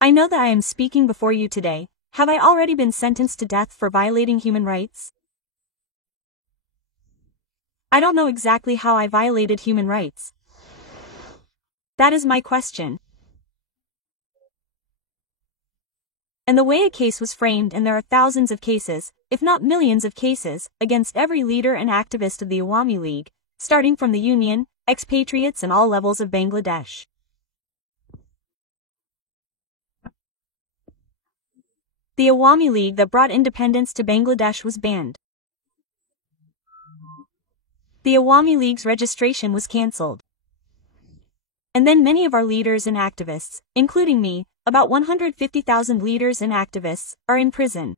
I know that I am speaking before you today. Have I already been sentenced to death for violating human rights? I don't know exactly how I violated human rights. That is my question. And the way a case was framed, and there are thousands of cases, if not millions of cases, against every leader and activist of the Awami League, starting from the Union, expatriates and all levels of Bangladesh. The Awami League that brought independence to Bangladesh was banned. The Awami League's registration was cancelled. And then many of our leaders and activists, including me, about 150,000 leaders and activists, are in prison.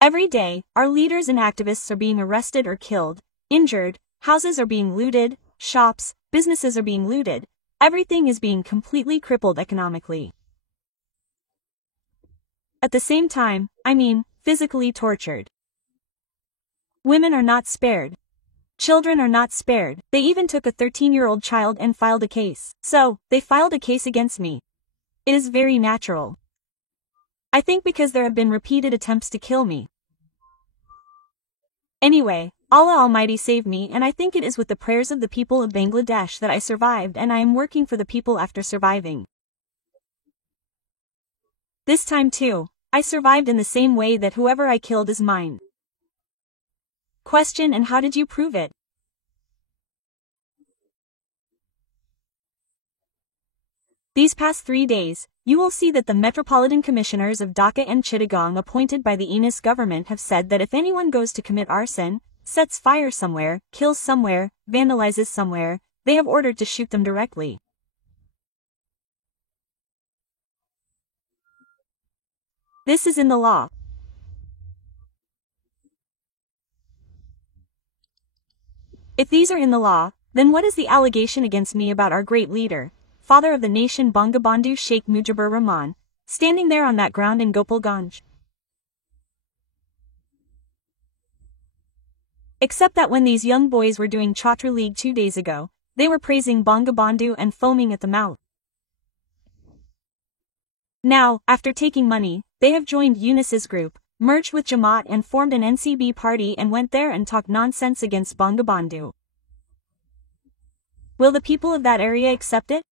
Every day, our leaders and activists are being arrested or killed, injured, houses are being looted, shops, businesses are being looted, everything is being completely crippled economically. At the same time, physically tortured. Women are not spared. Children are not spared. They even took a 13-year-old child and filed a case. So, they filed a case against me. It is very natural. I think because there have been repeated attempts to kill me. Anyway, Allah Almighty saved me, and I think it is with the prayers of the people of Bangladesh that I survived, and I am working for the people after surviving. This time too, I survived in the same way that whoever I killed is mine. Question: and how did you prove it? These past 3 days, you will see that the Metropolitan Commissioners of Dhaka and Chittagong appointed by the Eunice government have said that if anyone goes to commit arson, sets fire somewhere, kills somewhere, vandalizes somewhere, they have ordered to shoot them directly. This is in the law. If these are in the law, then what is the allegation against me about our great leader, father of the nation Bangabandhu Sheikh Mujibur Rahman, standing there on that ground in Gopalganj? Except that when these young boys were doing Chhatra League 2 days ago, they were praising Bangabandhu and foaming at the mouth. Now, after taking money, they have joined Eunice's group, merged with Jamaat and formed an NCB party and went there and talked nonsense against Bangabandhu. Will the people of that area accept it?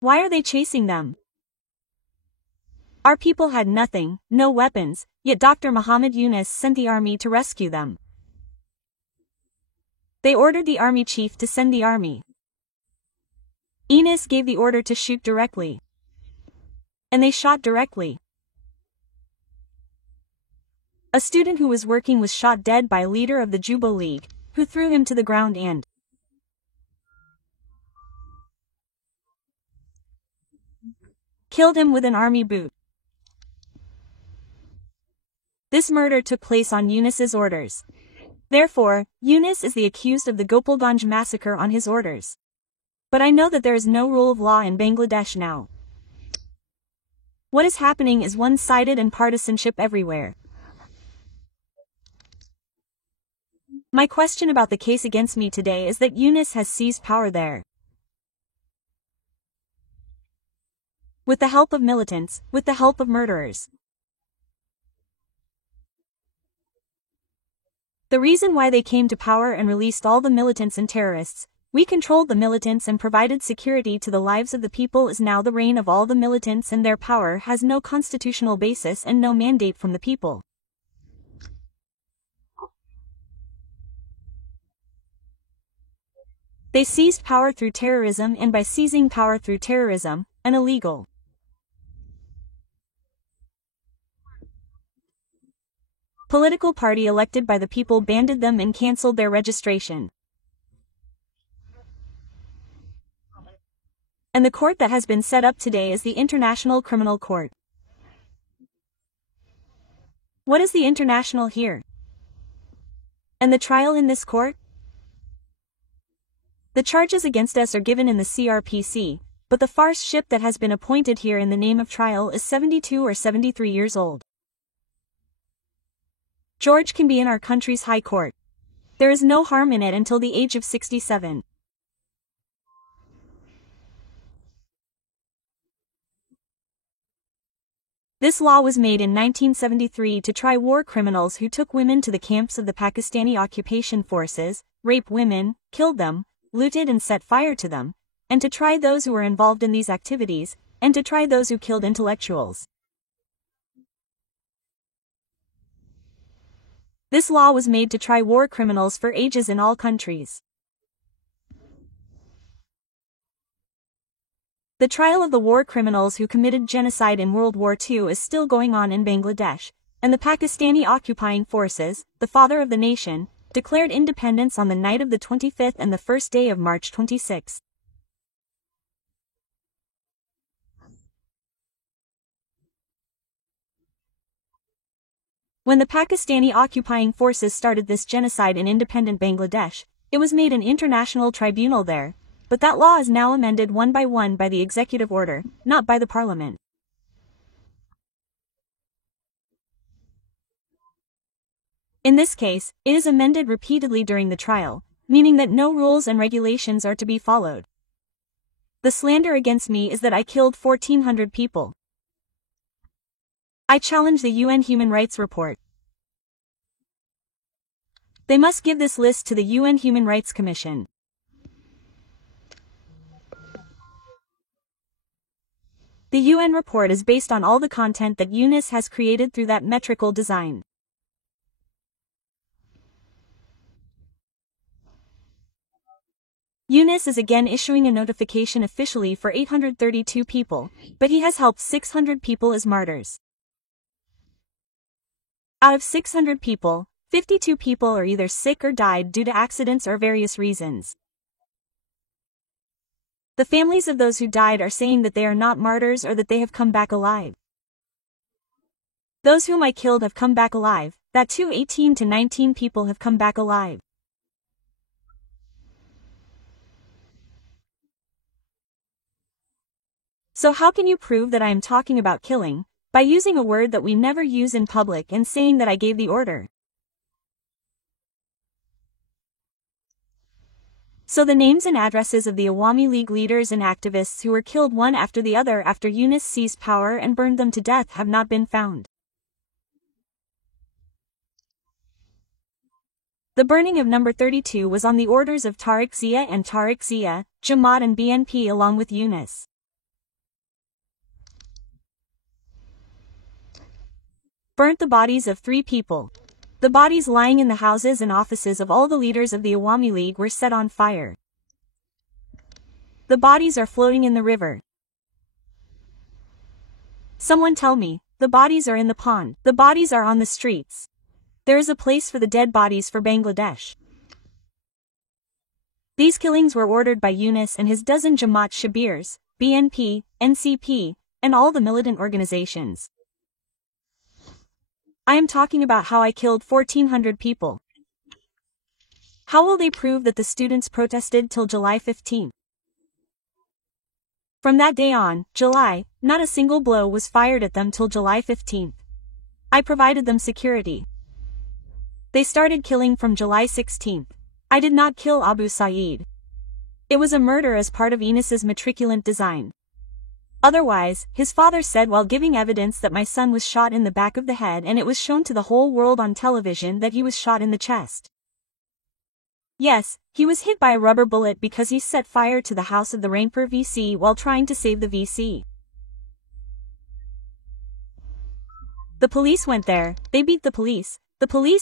Why are they chasing them? Our people had nothing, no weapons, yet Dr. Muhammad Yunus sent the army to rescue them. They ordered the army chief to send the army. Eunice gave the order to shoot directly. And they shot directly. A student who was working was shot dead by a leader of the Juba League, who threw him to the ground and killed him with an army boot. This murder took place on Eunice's orders. Therefore, Eunice is the accused of the Gopalganj massacre on his orders. But I know that there is no rule of law in Bangladesh now. What is happening is one-sided and partisanship everywhere. My question about the case against me today is that Eunice has seized power there. With the help of militants, with the help of murderers. The reason why they came to power and released all the militants and terrorists, we controlled the militants and provided security to the lives of the people, is now the reign of all the militants, and their power has no constitutional basis and no mandate from the people. They seized power through terrorism, and by seizing power through terrorism, an illegal political party elected by the people banded them and cancelled their registration. And the court that has been set up today is the International Criminal Court. What is the international here? And the trial in this court? The charges against us are given in the CRPC, but the farce ship that has been appointed here in the name of trial is 72 or 73 years old. George can be in our country's high court. There is no harm in it until the age of 67. This law was made in 1973 to try war criminals who took women to the camps of the Pakistani occupation forces, raped women, killed them, looted and set fire to them, and to try those who were involved in these activities, and to try those who killed intellectuals. This law was made to try war criminals for ages in all countries. The trial of the war criminals who committed genocide in World War II is still going on in Bangladesh, and the Pakistani occupying forces, the father of the nation, declared independence on the night of the 25th and the first day of March 26. When the Pakistani occupying forces started this genocide in independent Bangladesh, it was made an international tribunal there, but that law is now amended one by the executive order, not by the parliament. In this case, it is amended repeatedly during the trial, meaning that no rules and regulations are to be followed. The slander against me is that I killed 1,400 people. I challenge the UN Human Rights Report. They must give this list to the UN Human Rights Commission. The UN report is based on all the content that Yunus has created through that metrical design. Yunus is again issuing a notification officially for 832 people, but he has helped 600 people as martyrs. Out of 600 people, 52 people are either sick or died due to accidents or various reasons. The families of those who died are saying that they are not martyrs or that they have come back alive. Those whom I killed have come back alive, that too 18 to 19 people have come back alive. So how can you prove that I am talking about killing? By using a word that we never use in public and saying that I gave the order. So the names and addresses of the Awami League leaders and activists who were killed one after the other after Yunus seized power and burned them to death have not been found. The burning of number 32 was on the orders of Tariq Zia and Tariq Zia, Jamaat and BNP along with Yunus. Burnt the bodies of 3 people. The bodies lying in the houses and offices of all the leaders of the Awami League were set on fire. The bodies are floating in the river. Someone tell me, the bodies are in the pond. The bodies are on the streets. There is a place for the dead bodies for Bangladesh. These killings were ordered by Yunus and his dozen Jamaat Shabirs, BNP, NCP, and all the militant organizations. I am talking about how I killed 1,400 people. How will they prove that the students protested till July 15? From that day on, July, not a single blow was fired at them till July 15. I provided them security. They started killing from July 16. I did not kill Abu Saeed. It was a murder as part of Yunus's matriculant design. Otherwise, his father said while giving evidence that my son was shot in the back of the head and it was shown to the whole world on television that he was shot in the chest. Yes, he was hit by a rubber bullet because he set fire to the house of the Rainpur VC while trying to save the VC. The police went there, they beat the police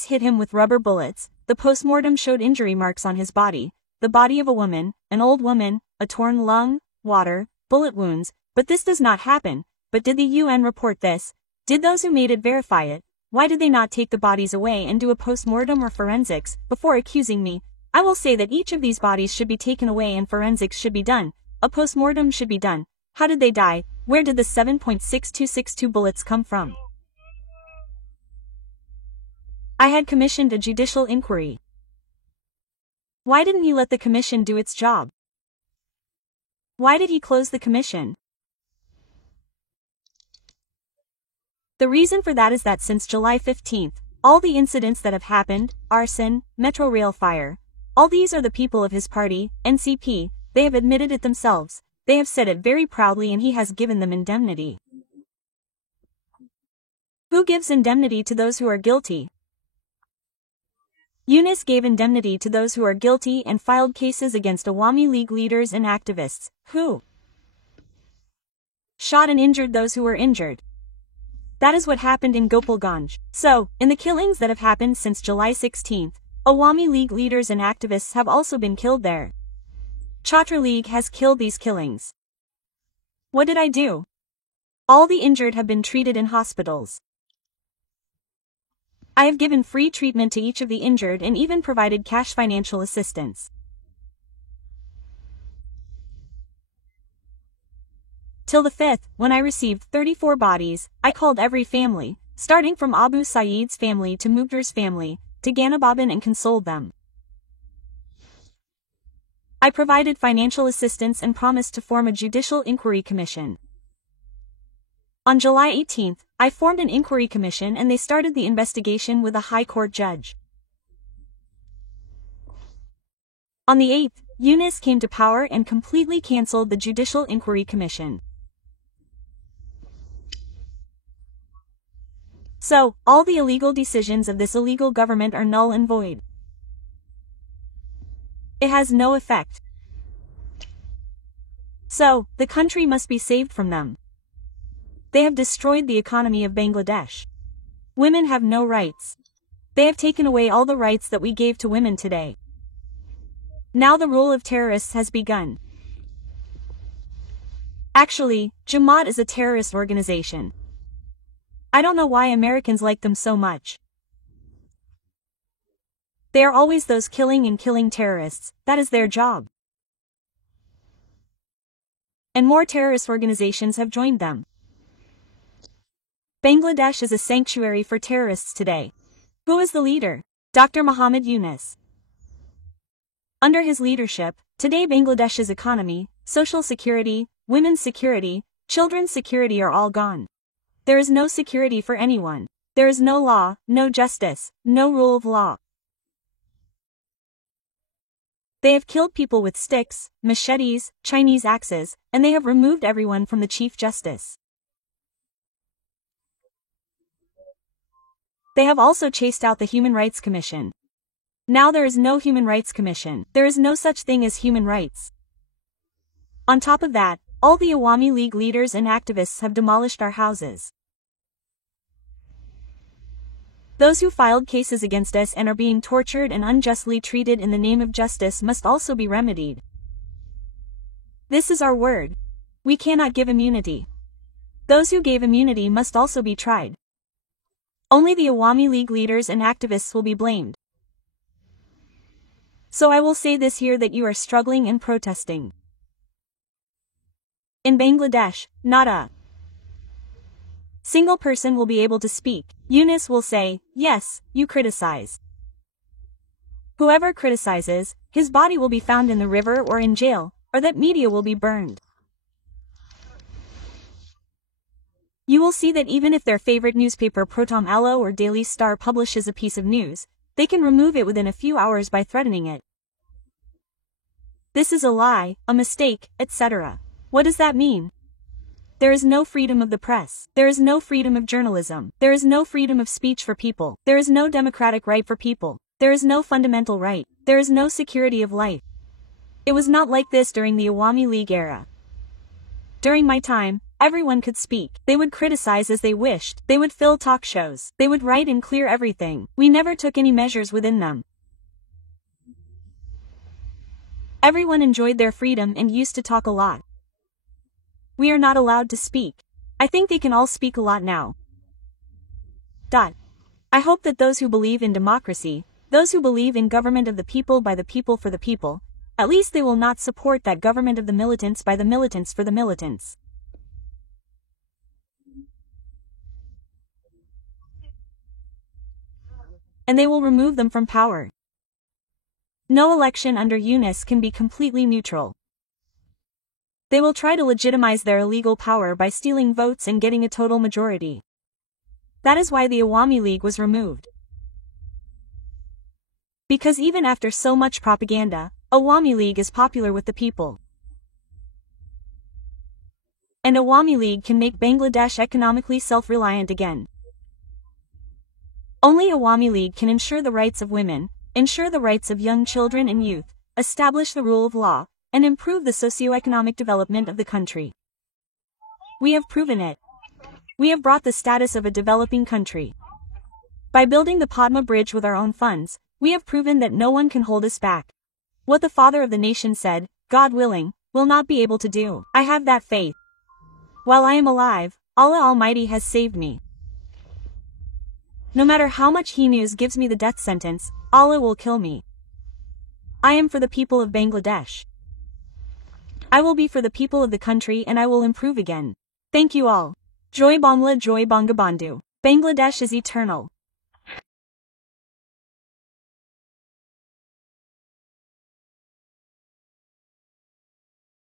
hit him with rubber bullets, the postmortem showed injury marks on his body, the body of a woman, an old woman, a torn lung, water, bullet wounds. But this does not happen. But did the UN report this? Did those who made it verify it? Why did they not take the bodies away and do a post-mortem or forensics, before accusing me? I will say that each of these bodies should be taken away and forensics should be done. A post-mortem should be done. How did they die? Where did the 7.6262 bullets come from? I had commissioned a judicial inquiry. Why didn't he let the commission do its job? Why did he close the commission? The reason for that is that since July 15, all the incidents that have happened, arson, metro rail fire, all these are the people of his party, NCP, they have admitted it themselves, they have said it very proudly and he has given them indemnity. Who gives indemnity to those who are guilty? Yunus gave indemnity to those who are guilty and filed cases against Awami League leaders and activists, who shot and injured those who were injured. That is what happened in Gopalganj. So, in the killings that have happened since July 16, Awami League leaders and activists have also been killed there. Chhatra League has killed these killings. What did I do? All the injured have been treated in hospitals. I have given free treatment to each of the injured and even provided cash financial assistance. Till the 5th, when I received 34 bodies, I called every family, starting from Abu Saeed's family to Mukhtar's family, to Ganababan and consoled them. I provided financial assistance and promised to form a judicial inquiry commission. On July 18, I formed an inquiry commission and they started the investigation with a high court judge. On the 8th, Yunus came to power and completely cancelled the Judicial Inquiry Commission. So, all the illegal decisions of this illegal government are null and void. It has no effect. So, the country must be saved from them. They have destroyed the economy of Bangladesh. Women have no rights. They have taken away all the rights that we gave to women today. Now the rule of terrorists has begun. Actually, Jamaat is a terrorist organization. I don't know why Americans like them so much. They are always those killing and killing terrorists, that is their job. And more terrorist organizations have joined them. Bangladesh is a sanctuary for terrorists today. Who is the leader? Dr. Muhammad Yunus. Under his leadership, today Bangladesh's economy, social security, women's security, children's security are all gone. There is no security for anyone. There is no law, no justice, no rule of law. They have killed people with sticks, machetes, Chinese axes, and they have removed everyone from the Chief Justice. They have also chased out the Human Rights Commission. Now there is no Human Rights Commission. There is no such thing as human rights. On top of that, all the Awami League leaders and activists have demolished our houses. Those who filed cases against us and are being tortured and unjustly treated in the name of justice must also be remedied. This is our word. We cannot give immunity. Those who gave immunity must also be tried. Only the Awami League leaders and activists will be blamed. So I will say this here that you are struggling and protesting. In Bangladesh, not a single person will be able to speak. Yunus will say, yes, you criticize. Whoever criticizes, his body will be found in the river or in jail, or that media will be burned. You will see that even if their favorite newspaper Prothom Alo or Daily Star publishes a piece of news, they can remove it within a few hours by threatening it. This is a lie, a mistake, etc. What does that mean? There is no freedom of the press. There is no freedom of journalism. There is no freedom of speech for people. There is no democratic right for people. There is no fundamental right. There is no security of life. It was not like this during the Awami League era. During my time, everyone could speak. They would criticize as they wished. They would fill talk shows. They would write and clear everything. We never took any measures within them. Everyone enjoyed their freedom and used to talk a lot. We are not allowed to speak. I think they can all speak a lot now. I hope that those who believe in democracy, those who believe in government of the people by the people for the people, at least they will not support that government of the militants by the militants for the militants. And they will remove them from power. No election under Yunus can be completely neutral. They will try to legitimize their illegal power by stealing votes and getting a total majority. That is why the Awami League was removed. Because even after so much propaganda, Awami League is popular with the people. And Awami League can make Bangladesh economically self-reliant again. Only Awami League can ensure the rights of women, ensure the rights of young children and youth, establish the rule of law, and improve the socio-economic development of the country. We have proven it. We have brought the status of a developing country. By building the Padma Bridge with our own funds, we have proven that no one can hold us back. What the father of the nation said, God willing, will not be able to do. I have that faith. While I am alive, Allah Almighty has saved me. No matter how much He News gives me the death sentence, Allah will kill me. I am for the people of Bangladesh. I will be for the people of the country and I will improve again. Thank you all. Joy Bangla, Joy Bangabandhu. Bangladesh is eternal.